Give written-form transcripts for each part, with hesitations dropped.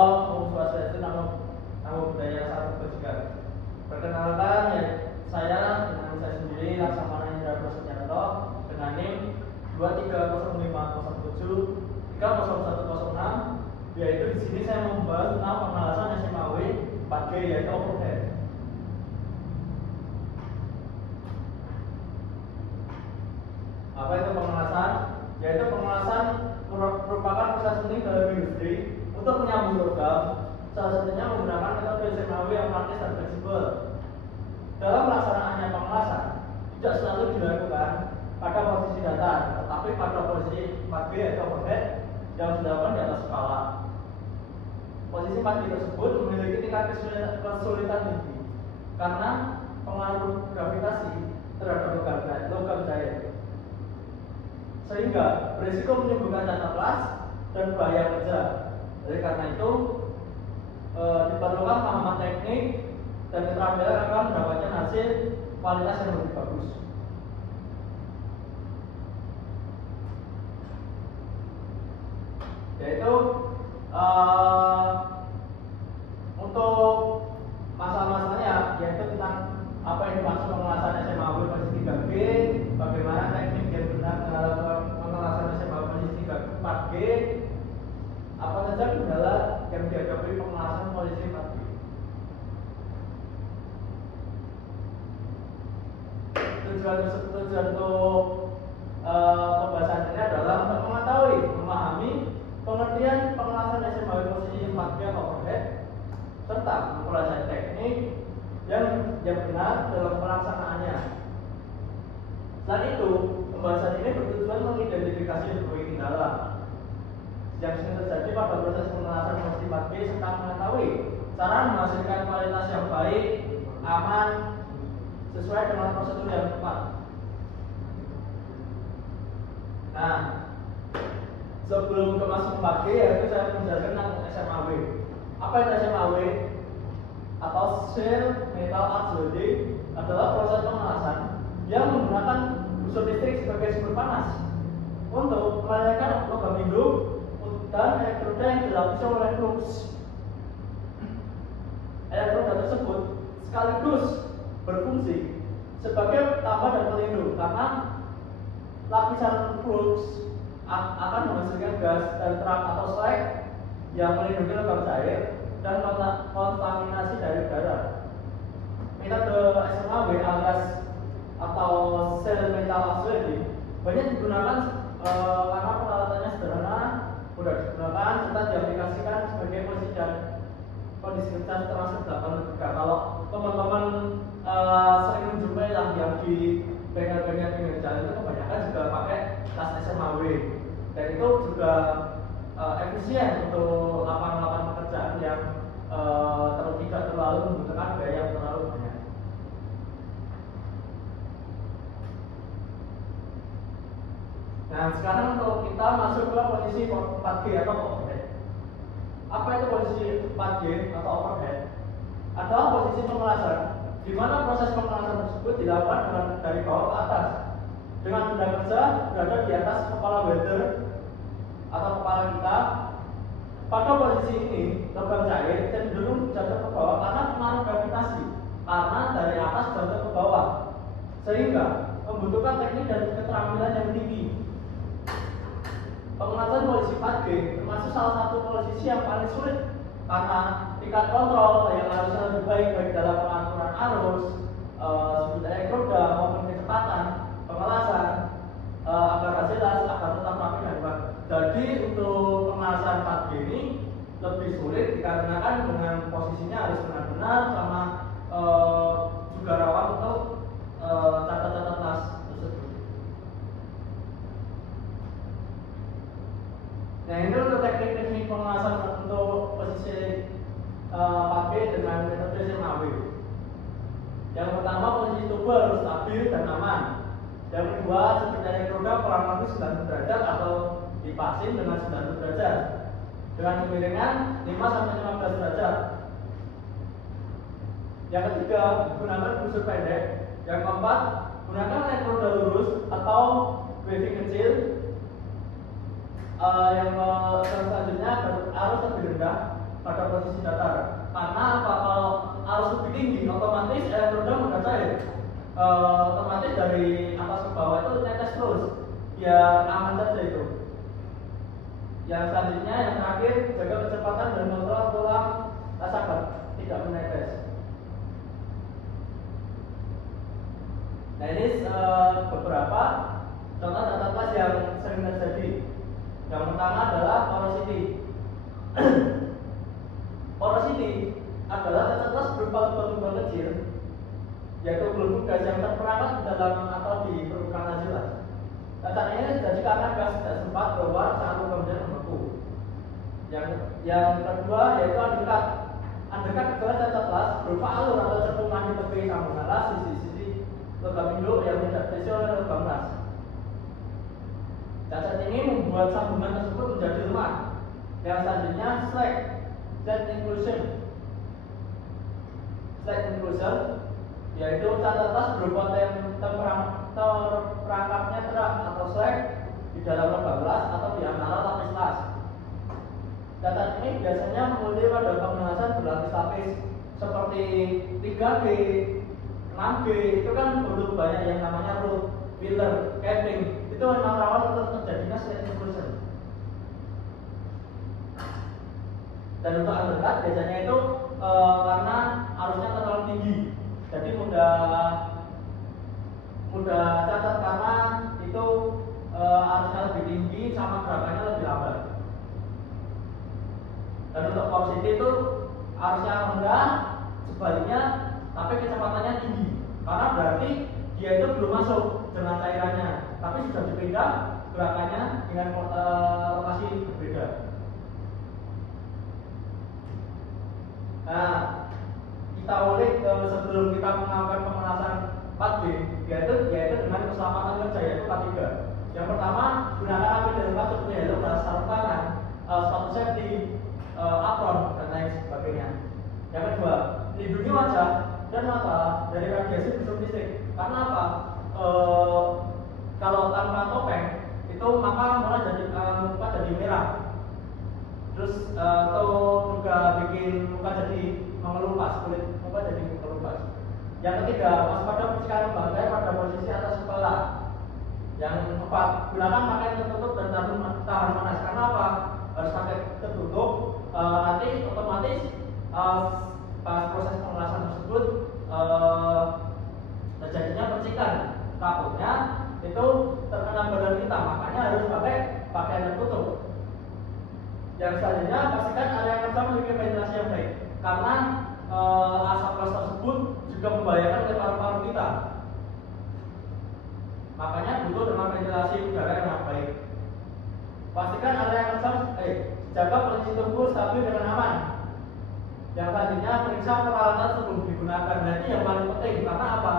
Om Swastiastu, Namo Buddhaya, Salam Kebajikan. Perkenalkan ya, saya dengan saya sendiri Laksamana Indra Prasetyanto dengan NIM 230507300106, yaitu di sini saya membahas tentang pemalasan SMAW 4G yaitu overhead. Apa itu pemalasan? Yaitu pemalasan merupakan proses penting dalam industri untuk menyambung logam, salah satunya menggunakan metode SMAW yang praktis dan fleksibel. Dalam pelaksanaannya pemalasan tidak selalu dilakukan pada posisi datar, tetapi pada posisi 4G yaitu overhead yang dilakukan di atas kepala. Posisi 4G tersebut memiliki tingkat kesulitan tinggi karena pengaruh gravitasi terhadap logam cair, sehingga berisiko menimbulkan data flash dan bahaya kerja. Oleh karena itu, diperlukan pemahaman teknik dan keterampilan agar mendapatkan hasil kualitas yang lebih bagus. Yaitu untuk masalah-masalahnya, yaitu tentang apa yang dimaksud pemalasan SMAW posisi 3G, bagaimana teknik yang benar dalam pemalasan SMAW posisi 4G, apa saja kendala yang dihadapi pemalasan posisi 4G. Tujuan untuk pembahasan ini adalah untuk mengetahui, memahami pengertian pemalasan SMAW posisi 4G atau overhead, serta mempelajari teknik yang benar dalam pelaksanaannya. Selain itu, pembahasan ini bertujuan mengidentifikasi berbagai kendala yang sering terjadi pada proses pemalasan posisi 4G serta mengetahui cara menghasilkan kualitas yang baik, aman, sesuai dengan prosedur yang tepat. Nah, sebelum ke masuk 4G, yaitu saya menjelaskan tentang SMAW. Apa itu SMAW? Atau Shell Metal Arc Welding adalah proses pemalasan yang menggunakan unsur listrik sebagai sumber panas untuk melelehkan logam hidup dan elektroda yang dilapisi oleh flux. Elektroda tersebut sekaligus berfungsi sebagai tambah dan pelindung karena lapisan flux akan menghasilkan gas dan terang atau slag yang melindungi logam cair dan kontaminasi dari udara. Metode SMAW alias atau Shell Metal Arc Welding banyak digunakan karena peralatannya sederhana, mudah digunakan, serta diaplikasikan sebagai posisi dan kondisi kerja termasuk 8 3. Kalau teman-teman sering menjumpai lah yang di bengkel-bengkel pinggir jalan itu kebanyakan juga pakai tas SMAW, dan itu juga efisien untuk lapangan-lapangan pekerjaan yang tidak terlalu membutuhkan biaya yang terlalu banyak. Nah, sekarang untuk kita masuk ke posisi 4G atau overhead. Apa itu posisi 4G atau overhead? Adalah posisi pemalasan di mana proses pemalasan tersebut dilakukan dari bawah ke atas dengan benda kerja berada di atas kepala welder atau kepala kita. Pada posisi ini, logam cair cenderung jatuh ke bawah karena pengaruh gravitasi, karena dari atas jatuh ke bawah, sehingga membutuhkan teknik dan keterampilan yang tinggi. Pemalasan posisi 4G termasuk salah satu posisi yang paling sulit karena tingkat kontrol yang harusnya lebih baik dalam pengaturan arus, sudut elektroda maupun kecepatan pemalasan agar jelas, agar tetap rapi dan kuat. Jadi untuk pemalasan 4G ini lebih sulit dikarenakan dengan posisinya harus benar-benar sama juga rawan untuk catat-catat las tersebut. Nah, ini untuk teknik-teknik pemalasan untuk posisi 4G dengan metode SMAW. Yang pertama, posisi tubuh harus stabil dan aman. Yang kedua, sudut elektroda kurang lebih 90 derajat atau dipasing dengan 90 derajat dengan kemiringan 5-15 derajat. Yang ketiga, gunakan busur pendek. Yang keempat, gunakan elektroda lurus atau weaving kecil. Yang selanjutnya harus lebih rendah pada posisi datar. Karena apa? Kalau arus lebih tinggi, otomatis elektroda mudah cair. Otomatis dari atas ke bawah itu netes terus, biar aman saja itu. Yang selanjutnya, yang terakhir, jaga kecepatan dan kontrol tulang nasabah tidak menetes. Nah, ini beberapa contoh tata kelas yang sering terjadi. Yang pertama adalah porosity. Porosity adalah tata kelas berupa lubang-lubang kecil, yaitu gelembung gas yang terperangkap di dalam atau di permukaan jelas. Cacat ini terjadi karena gas tidak sempat keluar saat kemudian membeku. Yang kedua yaitu undercut. Undercut adalah cacat kelas berupa alur atau cekungan di tepi sambungan kelas sisi-sisi logam induk yang tidak terisi oleh logam kelas. Cacat ini membuat sambungan tersebut menjadi lemah. Yang selanjutnya slack inclusion. Slack inclusion yaitu cacat kelas berupa terperangkapnya terak atau slack di dalam logam kelas atau di antara lapis kelas. Cacat ini biasanya memulai pada pembahasan berlapis-lapis seperti 3G, 6G, itu kan perlu banyak yang namanya root, filler, capping. Itu memang rawan untuk terjadinya slack inclusion. Dan untuk undercut biasanya itu karena arusnya terlalu tinggi, jadi mudah cacat karena itu arusnya lebih tinggi sama gerakannya lebih lambat. Dan untuk porosity itu arusnya rendah, sebaliknya tapi kecepatannya tinggi, karena berarti dia itu belum masuk dengan cairannya, tapi sudah dipindah gerakannya dengan lokasi berbeda. Nah, kita ulik sebelum kita melakukan pemanasan 4B, yaitu dengan keselamatan kerja, yaitu K3. Yang pertama, gunakan APD lengkap seperti helm dan sarung tangan, sepatu safety, apron dan lain sebagainya. Yang kedua, lindungi wajah dan mata dari radiasi busuk listrik. Karena apa? Kalau tanpa topeng itu maka muka jadi merah. Terus atau juga bikin muka jadi mengelupas, kulit muka jadi mengelupas. Yang ketiga, waspada percikan bangkai pada posisi atas kepala. Yang keempat, gunakan pakaian tertutup dan tahan panas. Karena apa? Harus pakai tertutup, nanti otomatis pas proses pengelasan tersebut terjadinya percikan, takutnya itu terkena badan kita, makanya harus pakai pakaian tertutup. Yang selanjutnya, pastikan area kerja memiliki ventilasi yang baik, karena asap gas tersebut juga membahayakan ke paru-paru kita, makanya butuh dengan ventilasi udara yang baik. Pastikan area kerja jaga posisi tubuh stabil dengan aman. Yang selanjutnya, periksa peralatan sebelum digunakan. Nah, ini yang paling penting, karena apa?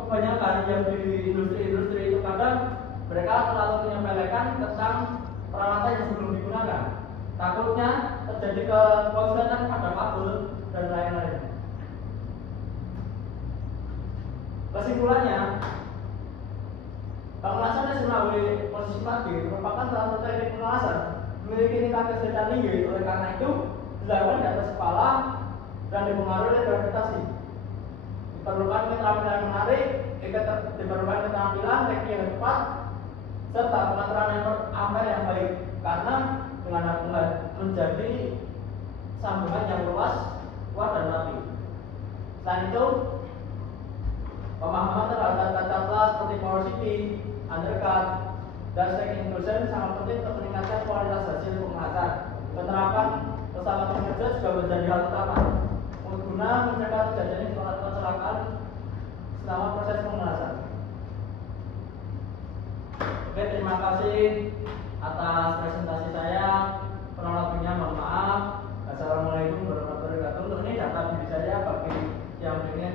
Kebanyakan yang di industri-industri itu kadang mereka terlalu menyepelekan tentang peralatan yang sebelum digunakan. Takutnya terjadi kebocoran pada kabel dan lain-lain. Kesimpulannya, pengelasan SMAW posisi 4B merupakan salah satu teknik pengelasan memiliki tingkat kesulitan tinggi. Oleh karena itu, dilakukan di atas kepala dan dipengaruhi oleh gravitasi. Diperlukan keterampilan menarik, diperlukan keterampilan teknik yang tepat, serta pengaturan ampere yang baik, karena dengan menjadi sambungan yang luas, kuat dan rapi. Selain itu, pemahaman terhadap tata kelas seperti porosity, undercut, dan slack inclusion sangat penting untuk meningkatkan kualitas hasil pengelasan. Penerapan keselamatan kerja juga menjadi hal utama guna mencegah terjadinya kecelakaan selama proses pengelasan. Oke, terima kasih atas presentasi saya. Kurang lebihnya mohon maaf. Assalamualaikum warahmatullahi wabarakatuh. Untuk ini data diri saya bagi yang ingin